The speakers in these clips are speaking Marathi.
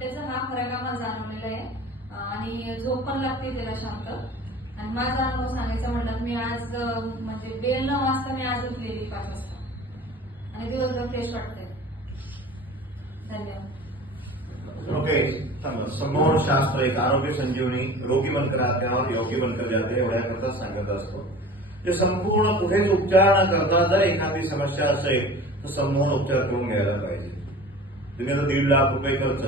त्याचा हा फरक आम्हाला जाणवलेला आहे आणि झोप पण लागते त्याला शांत. आणि माझा अनुभव सांगायचा म्हणलं मी आज म्हणजे बेल न वाजता मी आज उठलेली 5 वाजता आणि दिवसभर फ्रेश वाटतंय. धन्यवाद. ओके, समोर शास्त्र एक आरोग्य संजीवनी, रोगी बनकर आते हैं और योगी बनकर जाते हैं एवढ्या करता सांगत असतो. ते संपूर्ण कुठेच उपचार न करता जर एखादी समस्या असेल तर संपूर्ण उपचार करून घ्यायला पाहिजे. तुम्ही आता 1.5 लाख रुपये खर्च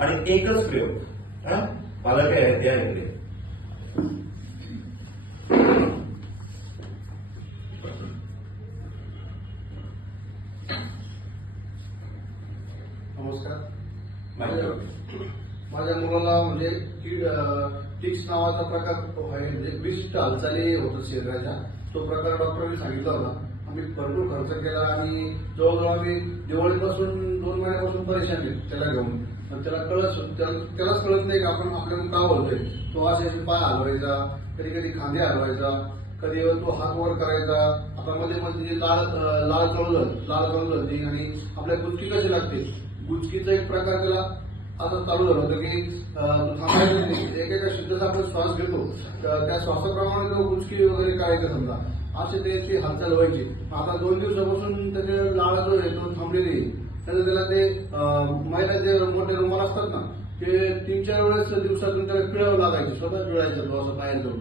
आणि एकच प्रयोग पालक आहे त्या इकडे. नमस्कार. माझ्या मुलाला म्हणजे टिक्स नावाचा प्रकार आहे, म्हणजे विशिष्ट हालचाली होतात शरीराच्या. तो प्रकार डॉक्टरांनी सांगितला होता. आम्ही भरपूर खर्च केला आणि जवळजवळ आम्ही दिवाळीपासून 2 महिन्यापासून परेशान आहे त्याला घेऊन. त्यालाच कळत नाही की आपण आपल्याला का बोलतोय. तो असे पाय हलवायचा, कधी कधी खांदे हलवायचा, कधी तो हात वर करायचा. आता मध्ये मध्ये लाल चालू झाली आणि आपल्या गुचकी कशी लागते, गुचकीचा एक प्रकार त्याला असं चालू झालं होतं की थांबायचं नाही. एकेका शब्दाचा आपण श्वास घेतो त्या श्वासाप्रमाणे तो गुचकी वगैरे करायचं समजा, असे त्याची हालचाल व्हायची. आता 2 दिवसापासून त्याचे लाळ जो आहे तो थांबलेली. त्याला ते महिला जे मोठे रुमाल असतात ना, ते 3-4 वेळेस दिवसातून त्याला पिळावं लागायचे, स्वतः पिळायचं तो असं बाहेर जाऊन.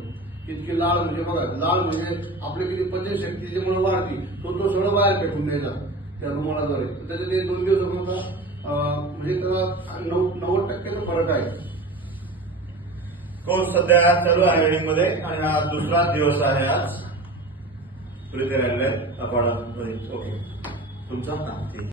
इतकी लाळ म्हणजे बघा, लाळ म्हणजे आपली किती पचनशक्ती त्याच्यामुळे वाढती. तो सगळं बाहेर फेकून द्यायचा त्या रुमालाद्वारे. त्याचे ते 2 दिवसापर्यंत म्हणजे त्याला 90% फरक आहे. कोर्स सध्या चालू आहे वेडिंग मध्ये आणि हा 2रा दिवस आहे. आज पुढे ते राहिले आपण. ओके, तुमचा